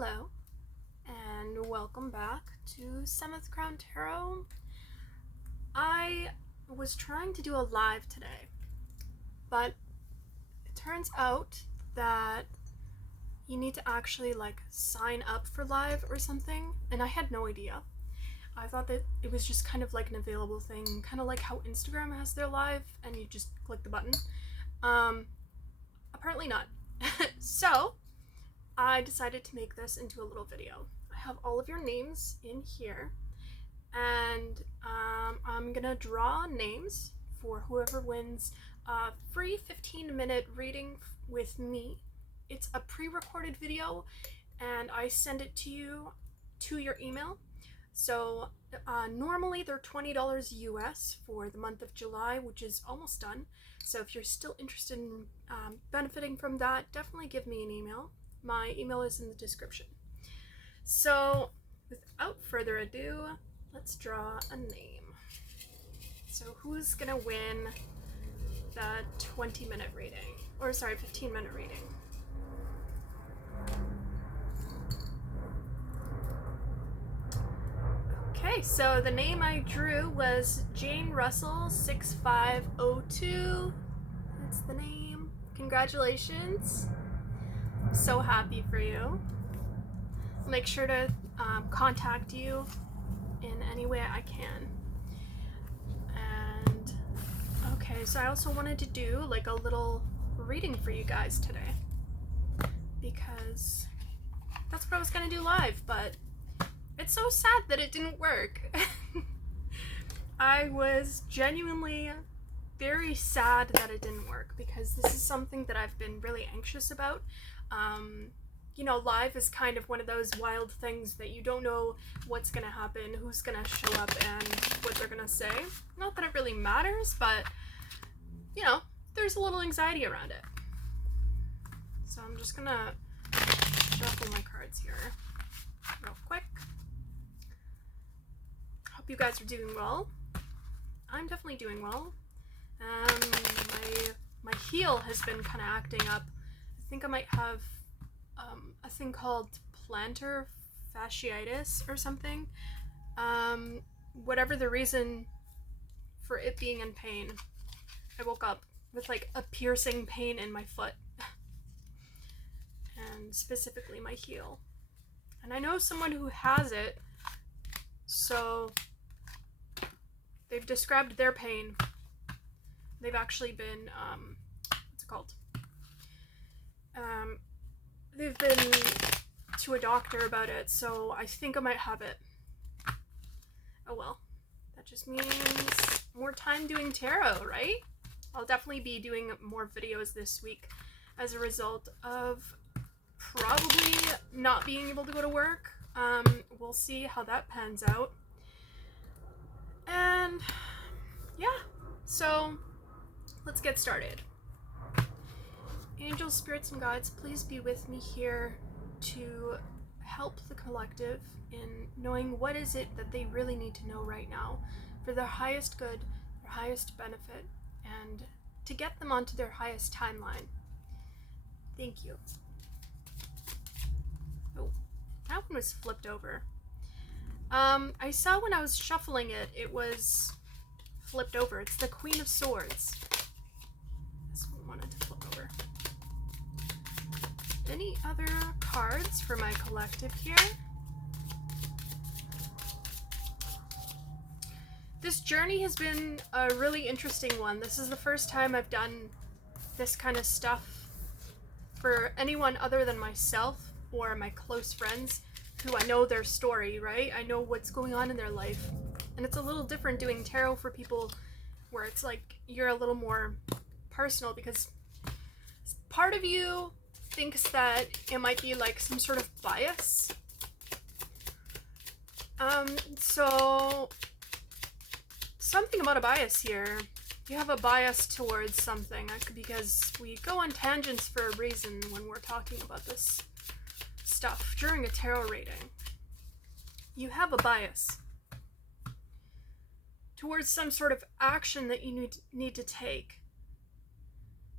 Hello, and welcome back to Seventh Crown Tarot. I was trying to do a live today, but it turns out that you need to actually sign up for live or something, and I had no idea. I thought that it was just kind of like an available thing, kind of like how Instagram has their live and you just click the button. Apparently not. So I decided to make this into a little video. I have all of your names in here, and I'm gonna draw names for whoever wins a free 15-minute reading with me. It's a pre-recorded video, and I send it to you to your email. So normally they're $20 US for the month of July, which is almost done. So if you're still interested in benefiting from that, definitely give me an email. My email is in the description. So without further ado, let's draw a name. So who's gonna win the 20-minute reading? Or sorry, 15-minute reading. Okay, so the name I drew was Jane Russell 6502. That's the name. Congratulations. So happy for you. I'll make sure to contact you in any way I can. And okay, so I also wanted to do like a little reading for you guys today, because that's what I was gonna do live, but it's so sad that it didn't work. I was genuinely very sad that it didn't work, because this is something that I've been really anxious about. You know, live is kind of one of those wild things that you don't know what's gonna happen, who's gonna show up, and what they're gonna say. Not that it really matters, but you know, there's a little anxiety around it. So I'm just gonna shuffle my cards here real quick. Hope you guys are doing well. I'm definitely doing well. My heel has been kind of acting up. I think I might have a thing called plantar fasciitis or something. Whatever the reason for it being in pain, I woke up with like a piercing pain in my foot, and specifically my heel. And I know someone who has it, so they've described their pain. They've actually been, what's it called? They've been to a doctor about it, so I think I might have it. Oh well, that just means more time doing tarot, right? I'll definitely be doing more videos this week as a result of probably not being able to go to work. We'll see how that pans out. And yeah, so let's get started. Angels, spirits, and guides, please be with me here to help the collective in knowing what is it that they really need to know right now for their highest good, their highest benefit, and to get them onto their highest timeline. Thank you. Oh, that one was flipped over. I saw when I was shuffling it, it was flipped over. It's the Queen of Swords. This one wanted to flip over. Any other cards for my collective here? This journey has been a really interesting one. This is the first time I've done this kind of stuff for anyone other than myself or my close friends who I know their story, right? I know what's going on in their life. And it's a little different doing tarot for people where it's like you're a little more personal, because part of you thinks that it might be like some sort of bias. So something about a bias here. You have a bias towards something, because we go on tangents for a reason when we're talking about this stuff during a tarot reading. You have a bias towards some sort of action that you need to take.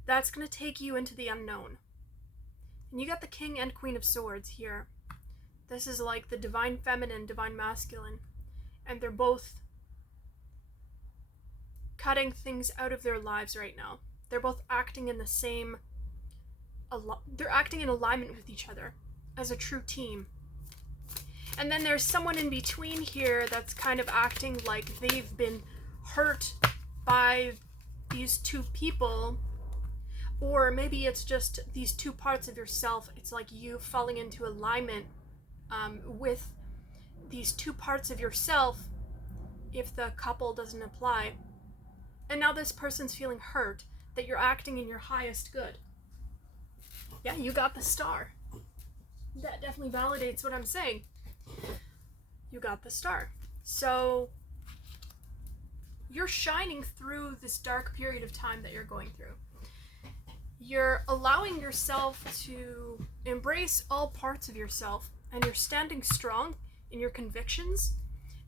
That's going to take you into the unknown. And you got the King and Queen of Swords here. This is like the divine feminine, divine masculine. And they're both cutting things out of their lives right now. They're both acting in the same... they're acting in alignment with each other as a true team. And then there's someone in between here that's kind of acting like they've been hurt by these two people. Or maybe it's just these two parts of yourself. It's like you falling into alignment with these two parts of yourself if the couple doesn't apply. And now this person's feeling hurt that you're acting in your highest good. Yeah, you got the star. That definitely validates what I'm saying. You got the star. So you're shining through this dark period of time that you're going through. You're allowing yourself to embrace all parts of yourself, and you're standing strong in your convictions,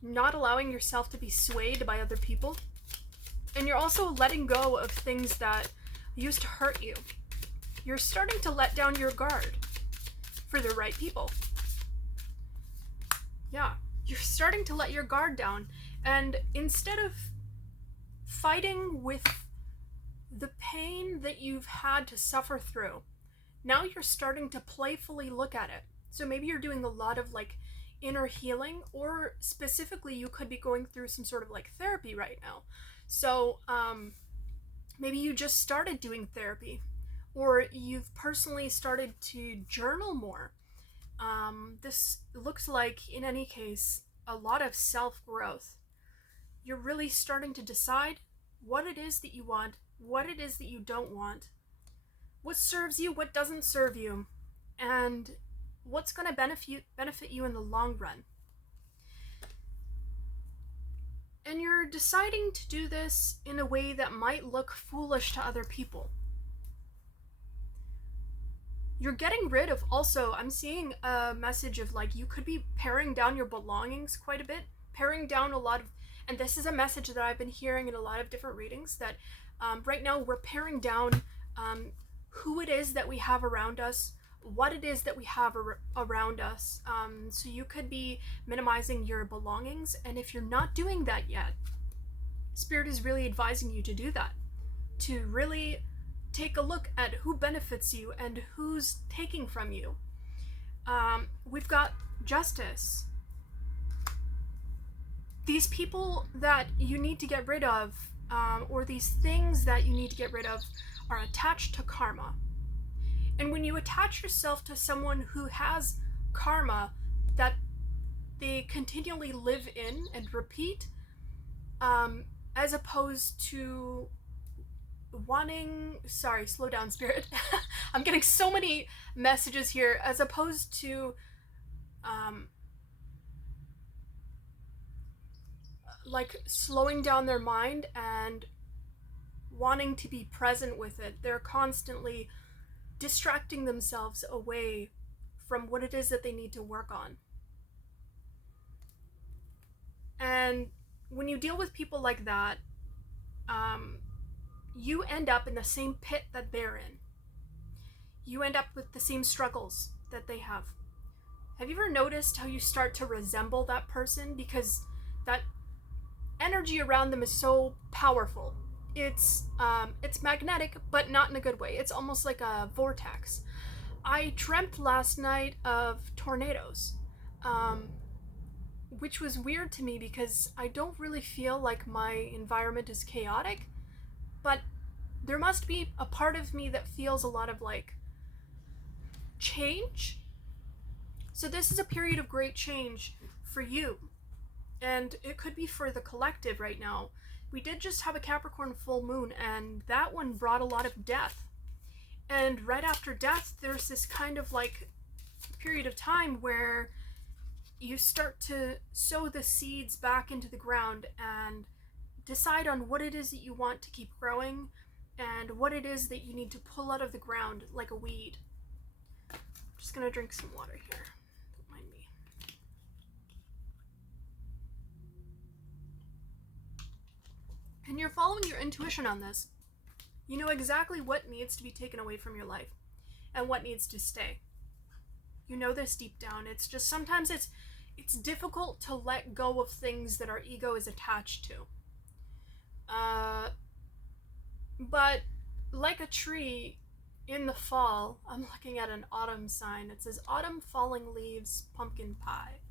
not allowing yourself to be swayed by other people. And you're also letting go of things that used to hurt you. You're starting to let down your guard for the right people. Yeah, you're starting to let your guard down. And instead of fighting with the pain that you've had to suffer through, now you're starting to playfully look at it. So maybe you're doing a lot of like inner healing, or specifically you could be going through some sort of like therapy right now. So maybe you just started doing therapy, or you've personally started to journal more. This looks like, in any case, a lot of self-growth. You're really starting to decide what it is that you want, what it is that you don't want, what serves you, what doesn't serve you, and what's going to benefit you in the long run. And you're deciding to do this in a way that might look foolish to other people. You're getting rid of, also, I'm seeing a message of like, you could be paring down your belongings quite a bit, paring down a lot of, and this is a message that I've been hearing in a lot of different readings, that right now we're paring down who it is that we have around us, what it is that we have around us. So you could be minimizing your belongings, and if you're not doing that yet, Spirit is really advising you to do that, to really take a look at who benefits you and who's taking from you. We've got Justice. These people that you need to get rid of, or these things that you need to get rid of, are attached to karma. And when you attach yourself to someone who has karma that they continually live in and repeat, as opposed to wanting, sorry, slow down, Spirit. I'm getting so many messages here, as opposed to like slowing down their mind and wanting to be present with it. They're constantly distracting themselves away from what it is that they need to work on. And when you deal with people like that, you end up in the same pit that they're in. You end up with the same struggles that they have. Have you ever noticed how you start to resemble that person because that energy around them is so powerful? It's magnetic, but not in a good way. It's almost like a vortex. I dreamt last night of tornadoes, which was weird to me because I don't really feel like my environment is chaotic, but there must be a part of me that feels a lot of like change. So this is a period of great change for you, and it could be for the collective right now. We did just have a Capricorn full moon, and that one brought a lot of death. And right after death, there's this kind of like period of time where you start to sow the seeds back into the ground and decide on what it is that you want to keep growing and what it is that you need to pull out of the ground like a weed. I'm just gonna drink some water here. Don't mind me. And you're following your intuition on this. You know exactly what needs to be taken away from your life and what needs to stay. You know this deep down. It's just sometimes it's difficult to let go of things that our ego is attached to. But like a tree in the fall, I'm looking at an autumn sign. It says autumn, falling leaves, pumpkin pie.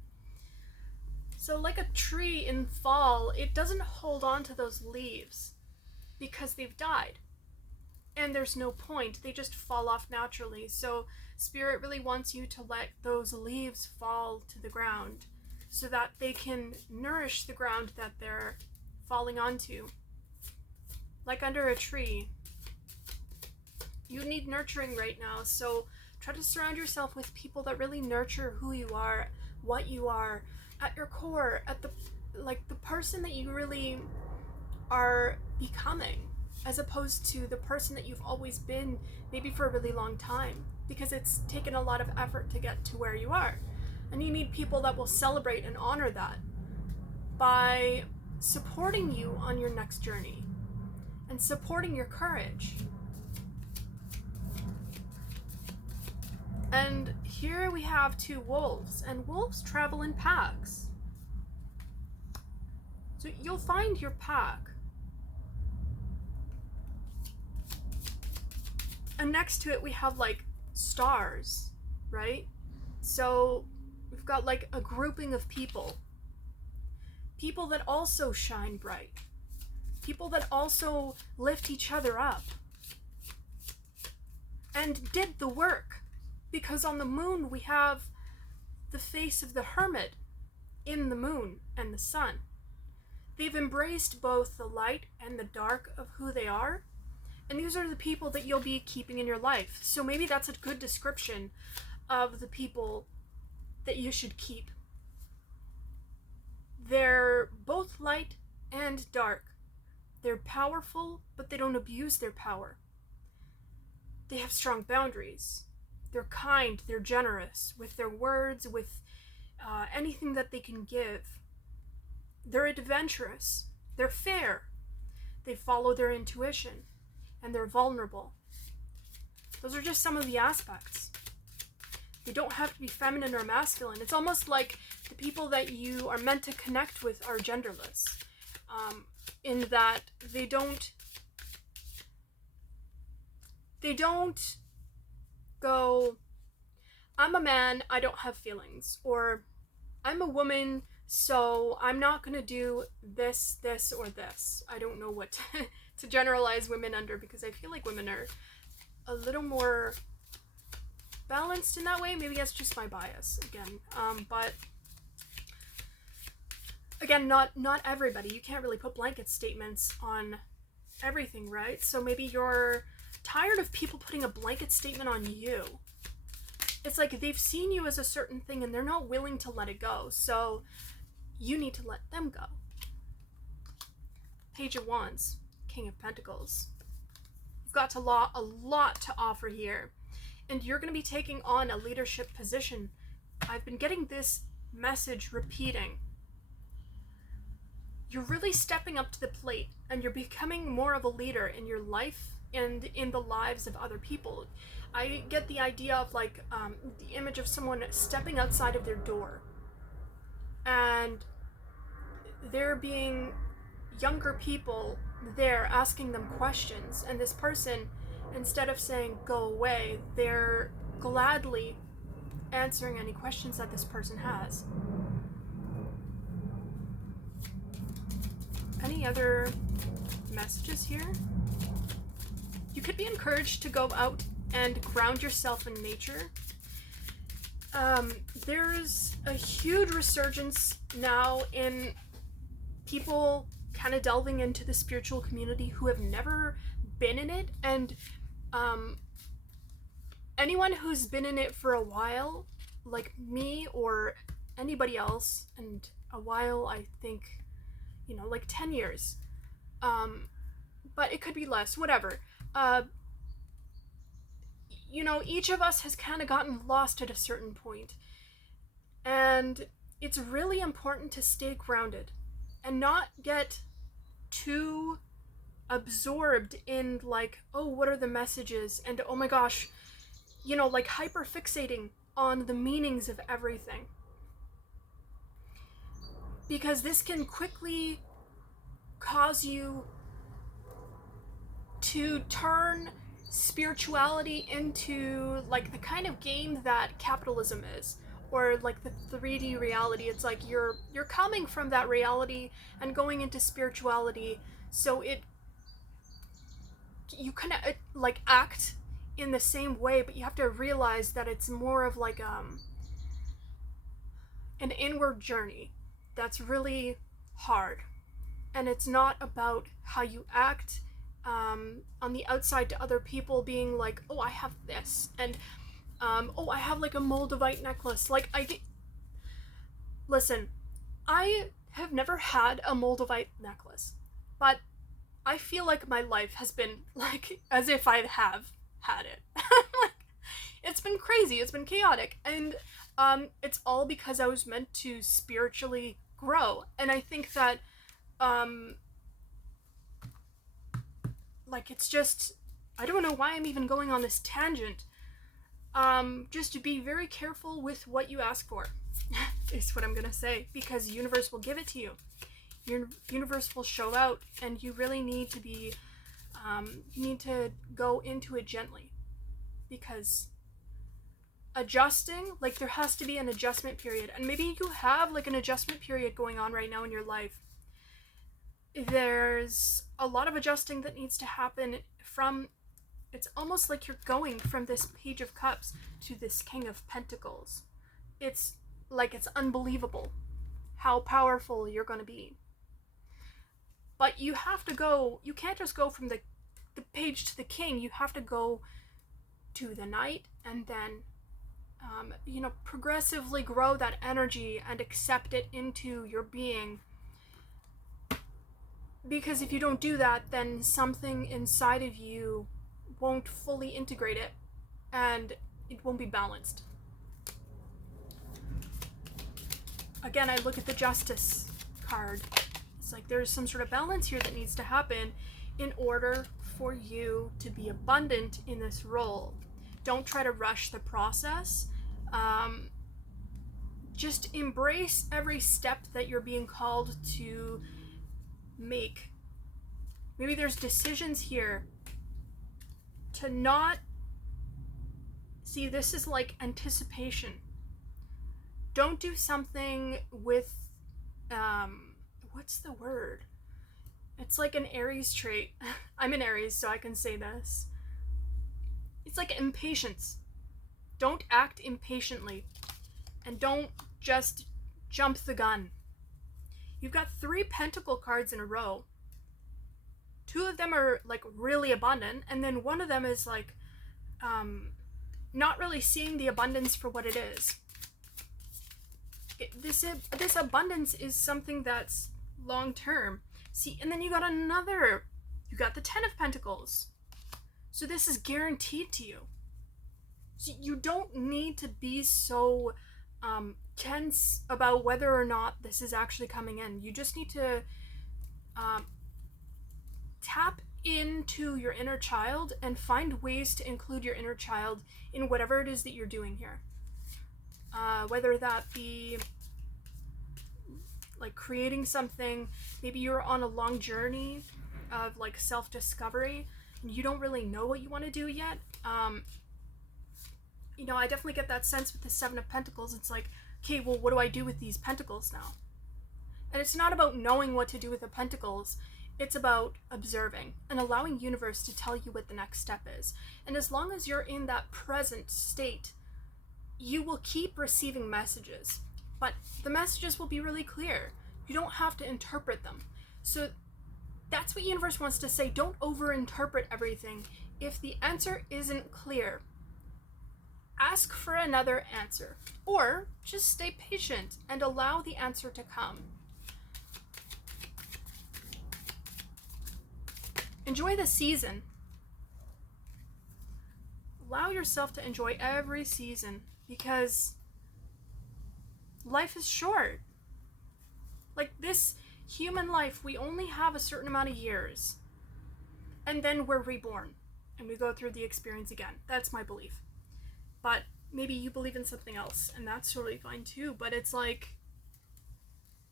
So like a tree in fall, it doesn't hold on to those leaves because they've died. And there's no point. They just fall off naturally. So Spirit really wants you to let those leaves fall to the ground so that they can nourish the ground that they're falling onto. Like under a tree. You need nurturing right now, so try to surround yourself with people that really nurture who you are, what you are, at your core, at the person that you really are becoming, as opposed to the person that you've always been, maybe for a really long time, because it's taken a lot of effort to get to where you are. And you need people that will celebrate and honor that by supporting you on your next journey and supporting your courage. And here we have two wolves, and wolves travel in packs. So you'll find your pack. And next to it we have like stars, right? So we've got like a grouping of people. People that also shine bright. People that also lift each other up. And did the work. Because on the moon we have the face of the hermit in the moon and the sun. They've embraced both the light and the dark of who they are. And these are the people that you'll be keeping in your life. So maybe that's a good description of the people that you should keep. They're both light and dark. They're powerful, but they don't abuse their power. They have strong boundaries. They're kind, they're generous with their words, with anything that they can give. They're adventurous. They're fair. They follow their intuition. And they're vulnerable. Those are just some of the aspects. They don't have to be feminine or masculine. It's almost like the people that you are meant to connect with are genderless. In that they don't go, I'm a man, I don't have feelings, or I'm a woman, so I'm not gonna do this, this, or this. I don't know what to generalize women under, because I feel like women are a little more balanced in that way. Maybe that's just my bias again. But again, not everybody. You can't really put blanket statements on everything, right? So maybe you're tired of people putting a blanket statement on you. It's like they've seen you as a certain thing and they're not willing to let it go. So you need to let them go. Page of Wands, King of Pentacles. You've got a lot to offer here. And you're going to be taking on a leadership position. I've been getting this message repeating. You're really stepping up to the plate and you're becoming more of a leader in your life and in the lives of other people. I get the idea of like the image of someone stepping outside of their door and there being younger people there asking them questions, and this person, instead of saying go away, they're gladly answering any questions that this person has. Any other messages here? You could be encouraged to go out and ground yourself in nature. There's a huge resurgence now in people kind of delving into the spiritual community who have never been in it, and anyone who's been in it for a while, like me or anybody else, and a while, I think, like 10 years, but it could be less, whatever. Each of us has kind of gotten lost at a certain point, and it's really important to stay grounded and not get too absorbed in like, oh, what are the messages, and oh my gosh, like hyper fixating on the meanings of everything. Because this can quickly cause you to turn spirituality into like the kind of game that capitalism is, or like the 3D reality. It's like you're coming from that reality and going into spirituality, so you kind of like act in the same way, but you have to realize that it's more of like an inward journey that's really hard, and it's not about how you act on the outside to other people, being like, oh, I have this, and oh, I have like a Moldavite necklace. Like, listen, I have never had a Moldavite necklace, but I feel like my life has been like as if I have had it. Like, it's been crazy, it's been chaotic, and it's all because I was meant to spiritually grow. And I think that like, it's just, I don't know why I'm even going on this tangent. Just to be very careful with what you ask for is what I'm gonna say, because universe will give it to you. Your universe will show out, and you really need to be you need to go into it gently, because adjusting, like, there has to be an adjustment period, and maybe you have like an adjustment period going on right now in your life. There's a lot of adjusting that needs to happen. It's almost like you're going from this Page of Cups to this King of Pentacles. It's like, it's unbelievable how powerful you're going to be. But you have to go, you can't just go from the Page to the King. You have to go to the Knight, and then progressively grow that energy and accept it into your being. Because if you don't do that, then something inside of you won't fully integrate it, and it won't be balanced. Again, I look at the Justice card. It's like there's some sort of balance here that needs to happen in order for you to be abundant in this role. Don't try to rush the process. Just embrace every step that you're being called to make. Maybe there's decisions here to not see. This is like anticipation. Don't do something with what's the word? It's like an Aries trait. I'm an Aries, so I can say this. It's like impatience. Don't act impatiently, and don't just jump the gun. You've got 3 Pentacle cards in a row. 2 of them are like really abundant, and then one of them is like not really seeing the abundance for what it is. This abundance is something that's long term. See, and then you got the 10 of Pentacles. So this is guaranteed to you. So you don't need to be so tense about whether or not this is actually coming in. You just need to tap into your inner child and find ways to include your inner child in whatever it is that you're doing here. Whether that be like creating something, maybe you're on a long journey of like self-discovery and you don't really know what you want to do yet. I definitely get that sense with the 7 of Pentacles. It's like, okay, well, what do I do with these Pentacles now? And it's not about knowing what to do with the Pentacles. It's about observing and allowing universe to tell you what the next step is. And as long as you're in that present state, you will keep receiving messages, but the messages will be really clear. You don't have to interpret them. So that's what universe wants to say. Don't over-interpret everything. If the answer isn't clear, ask for another answer, or just stay patient and allow the answer to come. Enjoy the season. Allow yourself to enjoy every season, because life is short. Like, this human life, we only have a certain amount of years, and then we're reborn and we go through the experience again. That's my belief. But maybe you believe in something else, and that's totally fine too, but it's like,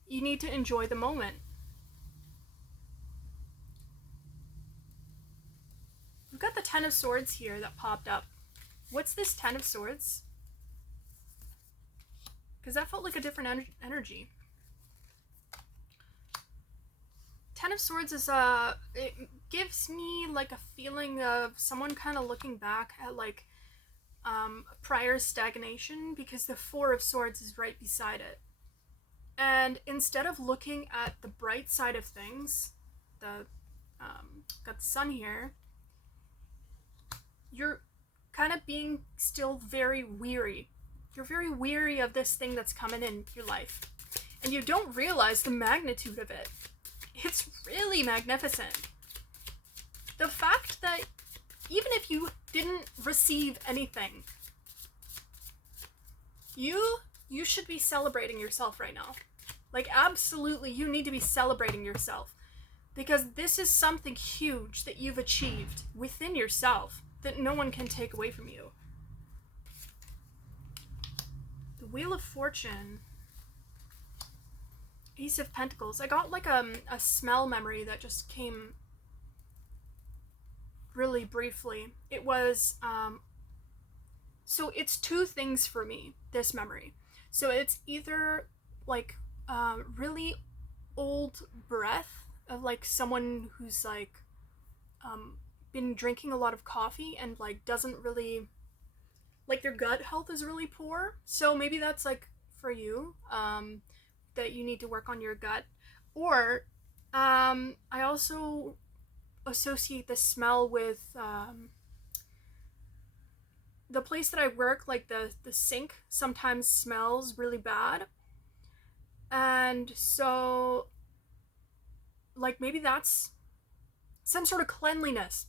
you need to enjoy the moment. We've got the Ten of Swords here that popped up. What's this Ten of Swords? Because that felt like a different energy. Ten of Swords is it gives me like a feeling of someone kind of looking back at like prior stagnation, because the Four of Swords is right beside it. And instead of looking at the bright side of things, got the sun here, you're kind of being still very weary. You're very weary of this thing that's coming in your life. And you don't realize the magnitude of it. It's really magnificent. The fact that even if you didn't receive anything, you should be celebrating yourself right now. Like, absolutely, you need to be celebrating yourself. Because this is something huge that you've achieved within yourself that no one can take away from you. The Wheel of Fortune. Ace of Pentacles. I got like a smell memory that just came really briefly. It was, so it's two things for me, this memory. So it's either like really old breath of like someone who's like been drinking a lot of coffee and like doesn't really, like their gut health is really poor. So maybe that's like for you, that you need to work on your gut. Or I also associate the smell with the place that I work, like the sink sometimes smells really bad. And so like maybe that's some sort of cleanliness.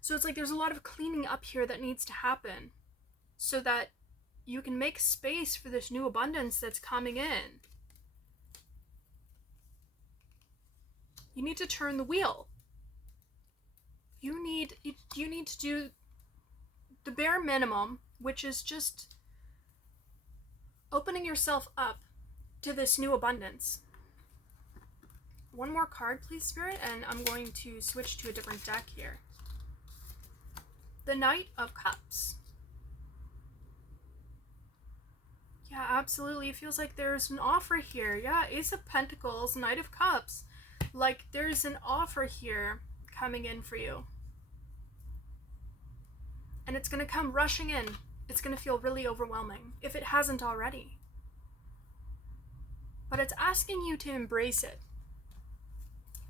So it's like there's a lot of cleaning up here that needs to happen so that you can make space for this new abundance that's coming in. You need to turn the wheel. You need to do the bare minimum, which is just opening yourself up to this new abundance. One more card, please, Spirit, and I'm going to switch to a different deck here. The Knight of Cups. Yeah, absolutely. It feels like there's an offer here. Yeah, Ace of Pentacles, Knight of Cups. Like, there's an offer here coming in for you. And it's going to come rushing in. It's going to feel really overwhelming, if it hasn't already. But it's asking you to embrace it.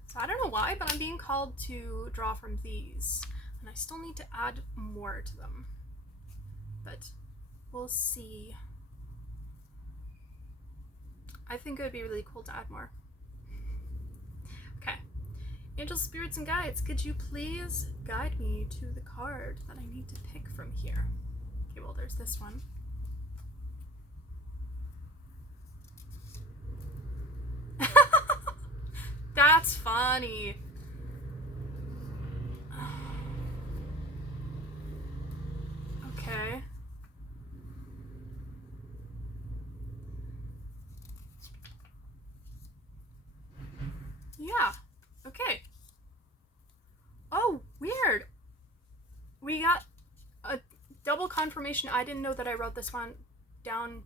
So I don't know why, but I'm being called to draw from these. And I still need to add more to them. But we'll see. I think it would be really cool to add more. Okay. Angels, spirits, and guides, could you please guide me to the card that I need to pick from here? Okay, well, there's this one. That's funny. Okay. Yeah. Okay. Oh, weird. We got a double confirmation. I didn't know that I wrote this one down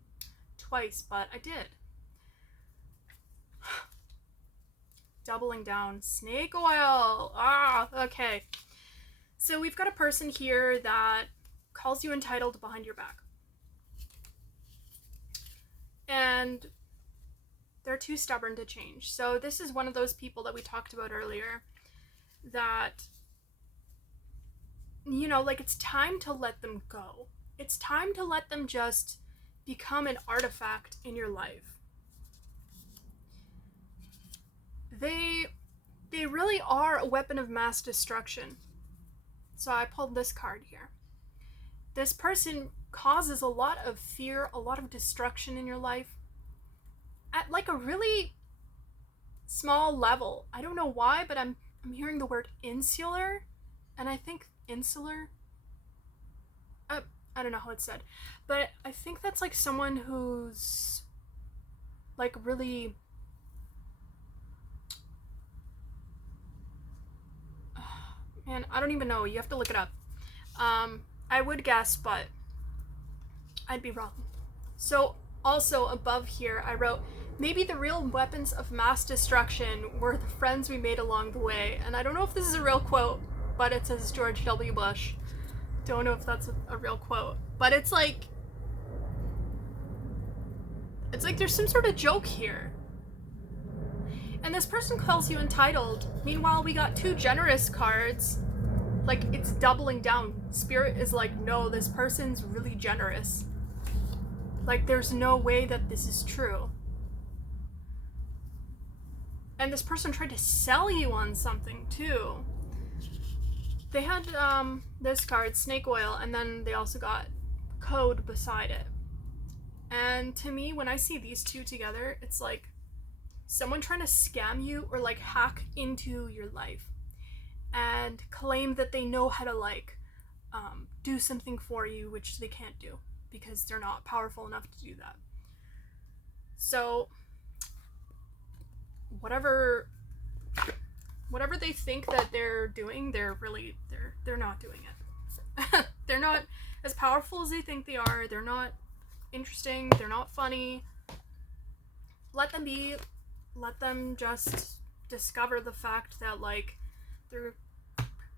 twice, but I did. Doubling down. Snake oil. Ah, okay. So we've got a person here that calls you entitled behind your back. And they're too stubborn to change. So this is one of those people that we talked about earlier that, you know, like it's time to let them go. It's time to let them just become an artifact in your life. They really are a weapon of mass destruction. So I pulled this card here. This person causes a lot of fear, a lot of destruction in your life at like a really small level. I don't know why, but I'm hearing the word insular, and I think insular. I don't know how it's said, but I think that's like someone who's like really man, I don't even know. You have to look it up. I would guess, but I'd be wrong. So also above here, I wrote, maybe the real weapons of mass destruction were the friends we made along the way. And I don't know if this is a real quote, but it says George W. Bush. Don't know if that's a real quote, but it's like there's some sort of joke here. And this person calls you entitled. Meanwhile, we got 2 generous cards. Like, it's doubling down. Spirit is like, no, this person's really generous. Like, there's no way that this is true. And this person tried to sell you on something, too. They had this card, snake oil, and then they also got code beside it. And to me, when I see these 2 together, it's like someone trying to scam you or like hack into your life and claim that they know how to like do something for you, which they can't do because they're not powerful enough to do that. So whatever they think that they're doing, they're not doing it. They're not as powerful as they think they are. They're not interesting. They're not funny. Let them be. Let them just discover the fact that like they're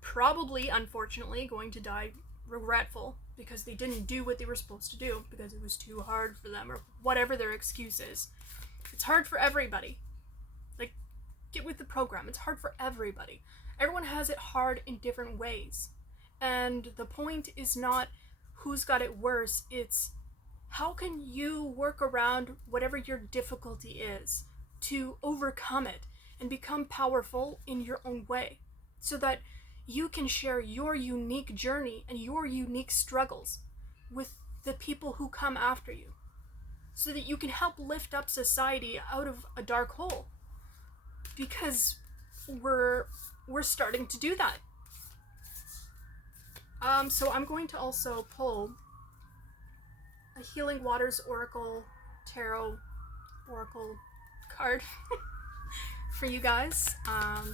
probably, unfortunately, going to die regretful because they didn't do what they were supposed to do because it was too hard for them or whatever their excuse is. It's hard for everybody. Like, get with the program. It's hard for everybody. Everyone has it hard in different ways. And the point is not who's got it worse. It's how can you work around whatever your difficulty is to overcome it and become powerful in your own way so that you can share your unique journey and your unique struggles with the people who come after you so that you can help lift up society out of a dark hole, because we're starting to do that. So I'm going to also pull a Healing Waters Oracle Tarot Oracle card for you guys.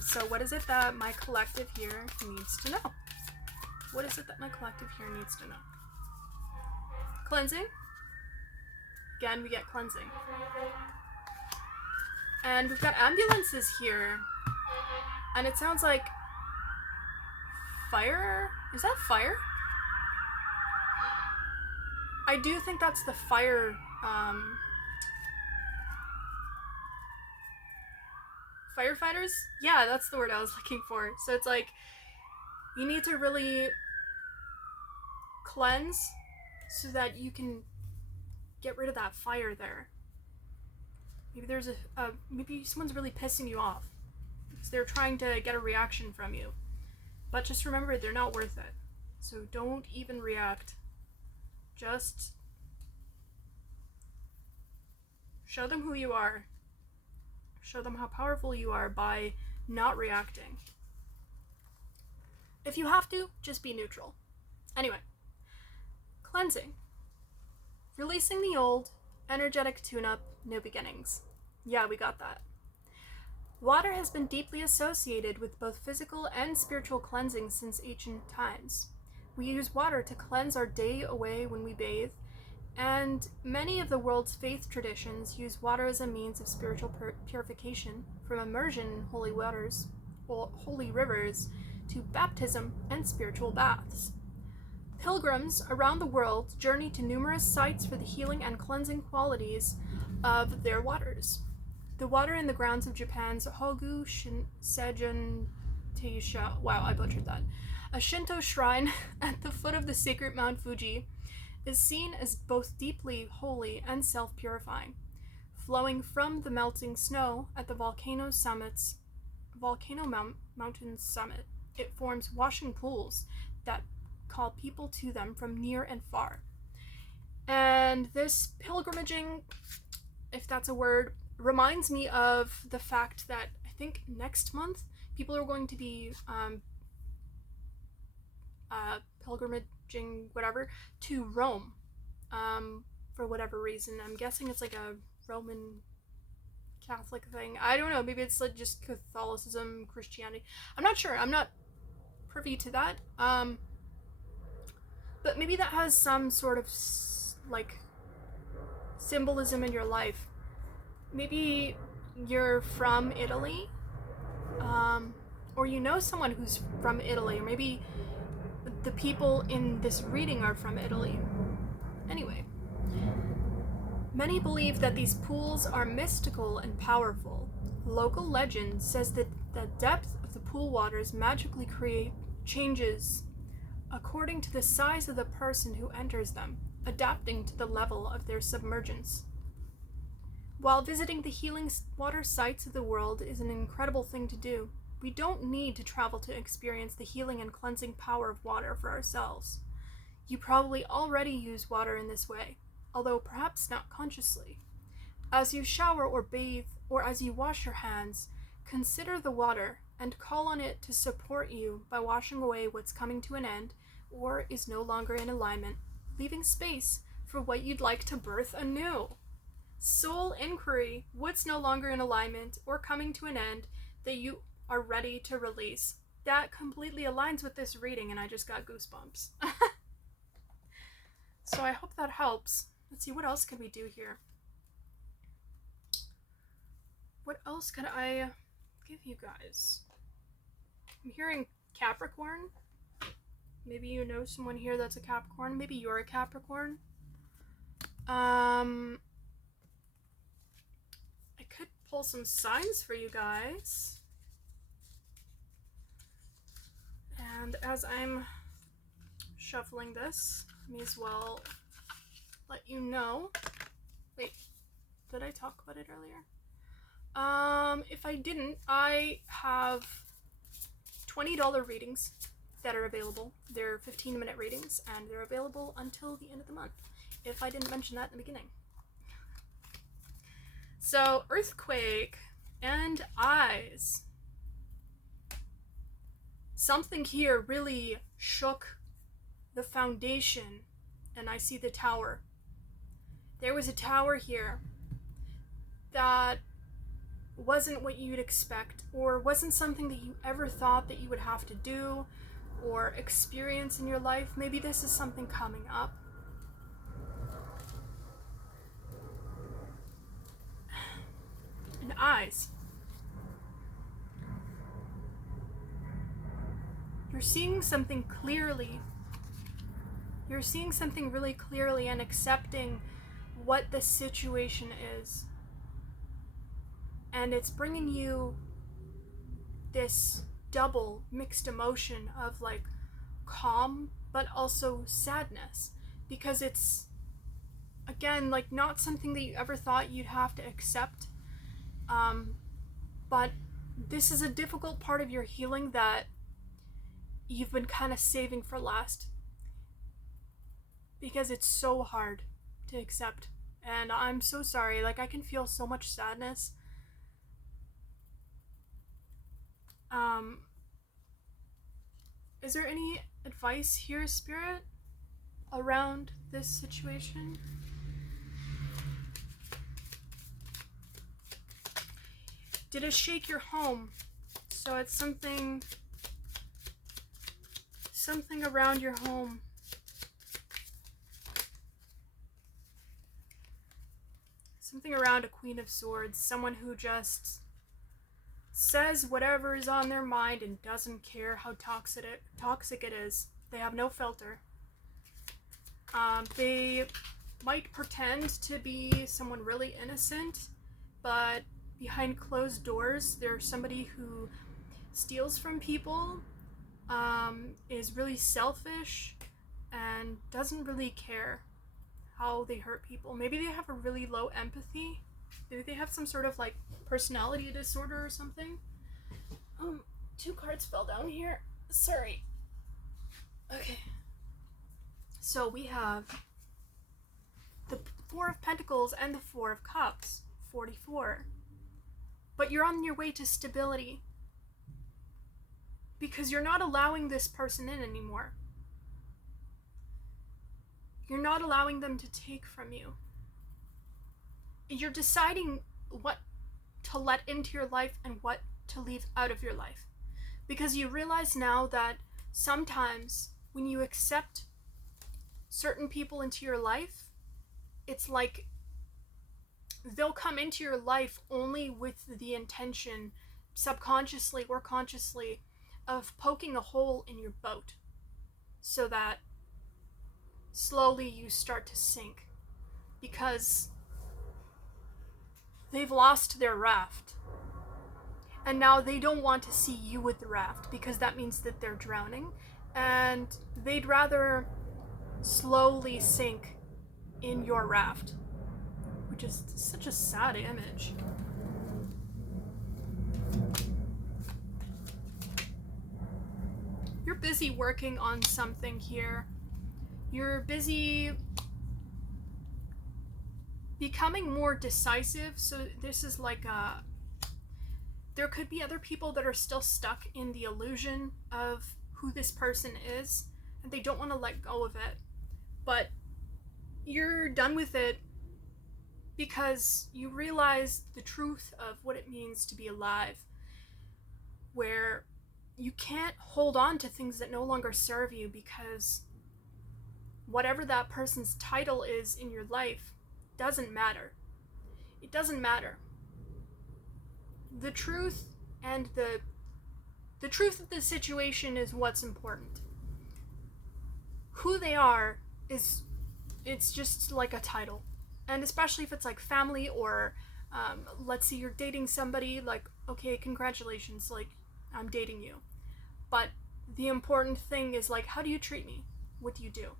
So what is it that my collective here needs to know? What is it that my collective here needs to know? Cleansing. Again, we get cleansing. And we've got ambulances here. And it sounds like fire? Is that fire? I do think that's the fire, firefighters? Yeah, that's the word I was looking for. So it's like, you need to really cleanse so that you can get rid of that fire there. Maybe there's maybe someone's really pissing you off. So they're trying to get a reaction from you. But just remember, they're not worth it. So don't even react. Just show them who you are. Show them how powerful you are by not reacting. If you have to, just be neutral. Anyway, cleansing. Releasing the old, energetic tune-up, new beginnings. Yeah, we got that. Water has been deeply associated with both physical and spiritual cleansing since ancient times. We use water to cleanse our day away when we bathe, and many of the world's faith traditions use water as a means of spiritual purification, from immersion in holy waters, or holy rivers, to baptism and spiritual baths. Pilgrims around the world journey to numerous sites for the healing and cleansing qualities of their waters. The water in the grounds of Japan's Hogu Seijun Teisha, wow, I butchered that, a Shinto shrine at the foot of the sacred Mount Fuji, is seen as both deeply holy and self-purifying. Flowing from the melting snow at the mountain summit, it forms washing pools that call people to them from near and far. And this pilgrimaging, if that's a word, reminds me of the fact that I think next month people are going to be Beijing, whatever, to Rome, for whatever reason. I'm guessing it's like a Roman Catholic thing. I don't know. Maybe it's like just Catholicism, Christianity. I'm not sure. I'm not privy to that. But maybe that has some sort of like symbolism in your life. Maybe you're from Italy, or you know someone who's from Italy, or maybe the people in this reading are from Italy. Anyway, many believe that these pools are mystical and powerful. Local legend says that the depth of the pool waters magically changes according to the size of the person who enters them, adapting to the level of their submergence. While visiting the healing water sites of the world is an incredible thing to do, we don't need to travel to experience the healing and cleansing power of water for ourselves. You probably already use water in this way, although perhaps not consciously. As you shower or bathe, or as you wash your hands, consider the water and call on it to support you by washing away what's coming to an end or is no longer in alignment, leaving space for what you'd like to birth anew. Soul inquiry, what's no longer in alignment or coming to an end that you are ready to release. That completely aligns with this reading, and I just got goosebumps. So I hope that helps. Let's see, what else could we do here? What else could I give you guys? I'm hearing Capricorn. Maybe you know someone here that's a Capricorn. Maybe you're a Capricorn. I could pull some signs for you guys. And as I'm shuffling this, I may as well let you know. Wait, did I talk about it earlier? If I didn't, I have $20 readings that are available. They're 15-minute readings, and they're available until the end of the month, if I didn't mention that in the beginning. So, earthquake and eyes. Something here really shook the foundation, and I see the tower. There was a tower here that wasn't what you'd expect, or wasn't something that you ever thought that you would have to do or experience in your life. Maybe this is something coming up. And eyes. You're seeing something clearly. You're seeing something really clearly and accepting what the situation is. And it's bringing you this double mixed emotion of like calm, but also sadness. Because it's, again, like not something that you ever thought you'd have to accept. But this is a difficult part of your healing that you've been kind of saving for last. Because it's so hard to accept. And I'm so sorry. Like, I can feel so much sadness. Is there any advice here, Spirit, around this situation? Did it shake your home? So it's something around your home. Something around a Queen of Swords. Someone who just says whatever is on their mind and doesn't care how toxic it is. They have no filter. They might pretend to be someone really innocent, but behind closed doors, they're somebody who steals from people, is really selfish, and doesn't really care how they hurt people. Maybe they have a really low empathy. Maybe they have some sort of like personality disorder or something. 2 cards fell down here. Sorry. Okay. So we have the 4 of Pentacles and the 4 of Cups. 44. But you're on your way to stability. Because you're not allowing this person in anymore. You're not allowing them to take from you. You're deciding what to let into your life and what to leave out of your life. Because you realize now that sometimes when you accept certain people into your life, it's like they'll come into your life only with the intention, subconsciously or consciously, of poking a hole in your boat so that slowly you start to sink because they've lost their raft. And now they don't want to see you with the raft because that means that they're drowning, and they'd rather slowly sink in your raft, which is such a sad image. You're busy working on something here. You're busy becoming more decisive. So this is like there could be other people that are still stuck in the illusion of who this person is, and they don't want to let go of it. But you're done with it because you realize the truth of what it means to be alive, where you can't hold on to things that no longer serve you, because whatever that person's title is in your life doesn't matter. It doesn't matter. The truth and the truth of the situation is what's important. Who they are is, it's just like a title. And especially if it's like family or let's say you're dating somebody, like, okay, congratulations, like, I'm dating you. But the important thing is, like, how do you treat me? What do you do?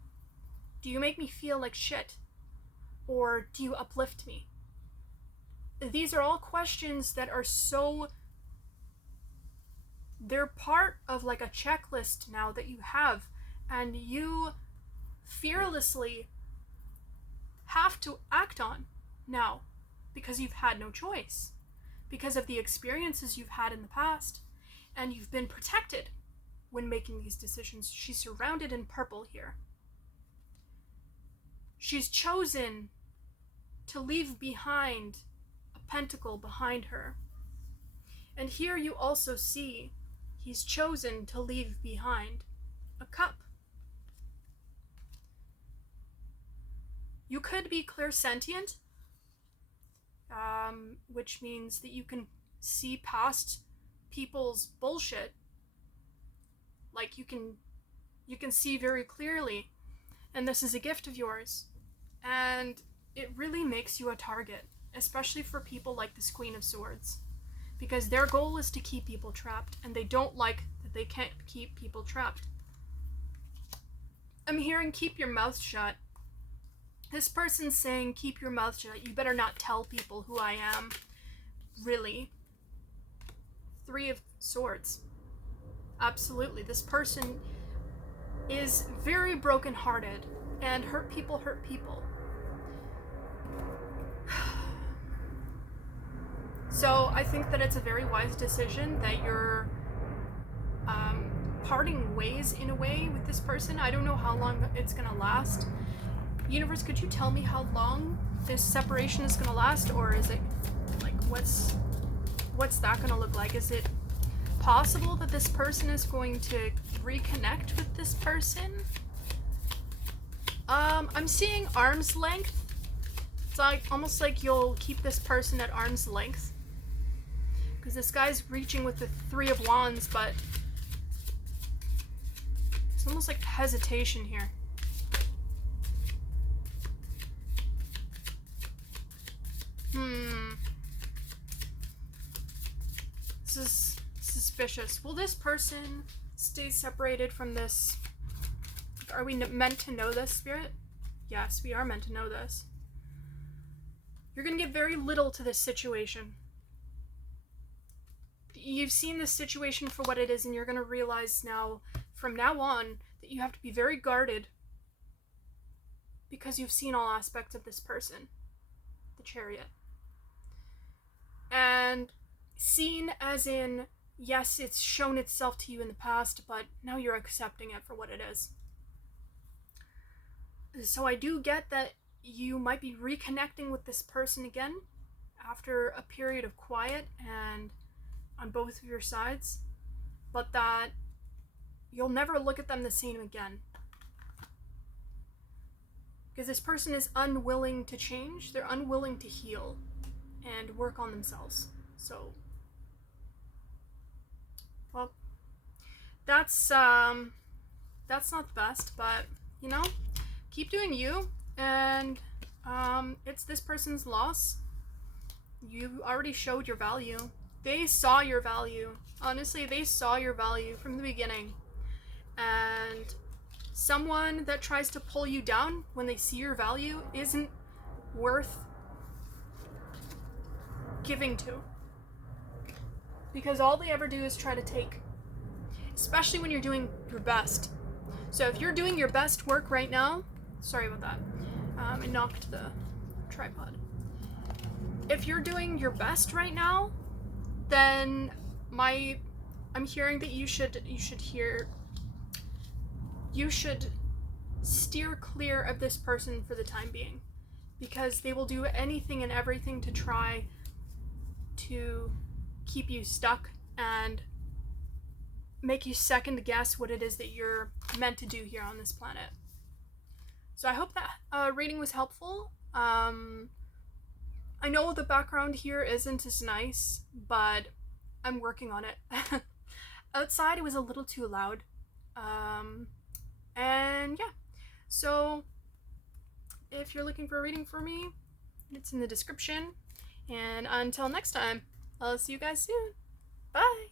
Do you make me feel like shit? Or do you uplift me? These are all questions that are so... they're part of like a checklist now that you have, and you fearlessly have to act on now because you've had no choice, because of the experiences you've had in the past, and you've been protected when making these decisions. She's surrounded in purple here. She's chosen to leave behind a pentacle behind her. And here you also see he's chosen to leave behind a cup. You could be clairsentient, which means that you can see past people's bullshit. Like you can see very clearly, and this is a gift of yours. And it really makes you a target, especially for people like this Queen of Swords, because their goal is to keep people trapped, and they don't like that they can't keep people trapped. I'm hearing keep your mouth shut. This person's saying keep your mouth shut. You better not tell people who I am. Really. 3 of Swords. Absolutely. This person is very brokenhearted, and hurt people hurt people. So I think that it's a very wise decision that you're parting ways in a way with this person. I don't know how long it's gonna last. Universe, could you tell me how long this separation is gonna last, or is it like what's that gonna look like? Is it possible that this person is going to reconnect with this person? I'm seeing arm's length. It's like almost like you'll keep this person at arm's length, because this guy's reaching with the 3 of Wands, but it's almost like hesitation here. This is suspicious. Will this person stay separated from this? Are we meant to know this, Spirit? Yes, we are meant to know this. You're gonna get very little to this situation. You've seen this situation for what it is, and you're gonna realize now, from now on, that you have to be very guarded, because you've seen all aspects of this person. The Chariot. And seen as in, yes, it's shown itself to you in the past, but now you're accepting it for what it is. So I do get that you might be reconnecting with this person again after a period of quiet and on both of your sides, but that you'll never look at them the same again. Because this person is unwilling to change, they're unwilling to heal and work on themselves. So, well, that's not the best, but you know, keep doing you, and it's this person's loss. You already showed your value. They saw your value. Honestly, they saw your value from the beginning. And someone that tries to pull you down when they see your value isn't worth giving to. Because all they ever do is try to take. Especially when you're doing your best. So if you're doing your best work right now, sorry about that. I knocked the tripod. If you're doing your best right now, then I'm hearing that you should steer clear of this person for the time being, because they will do anything and everything to try to keep you stuck and make you second guess what it is that you're meant to do here on this planet. So I hope that reading was helpful. I know the background here isn't as nice, but I'm working on it. Outside it was a little too loud. And yeah, so if you're looking for a reading for me, it's in the description. And until next time, I'll see you guys soon. Bye!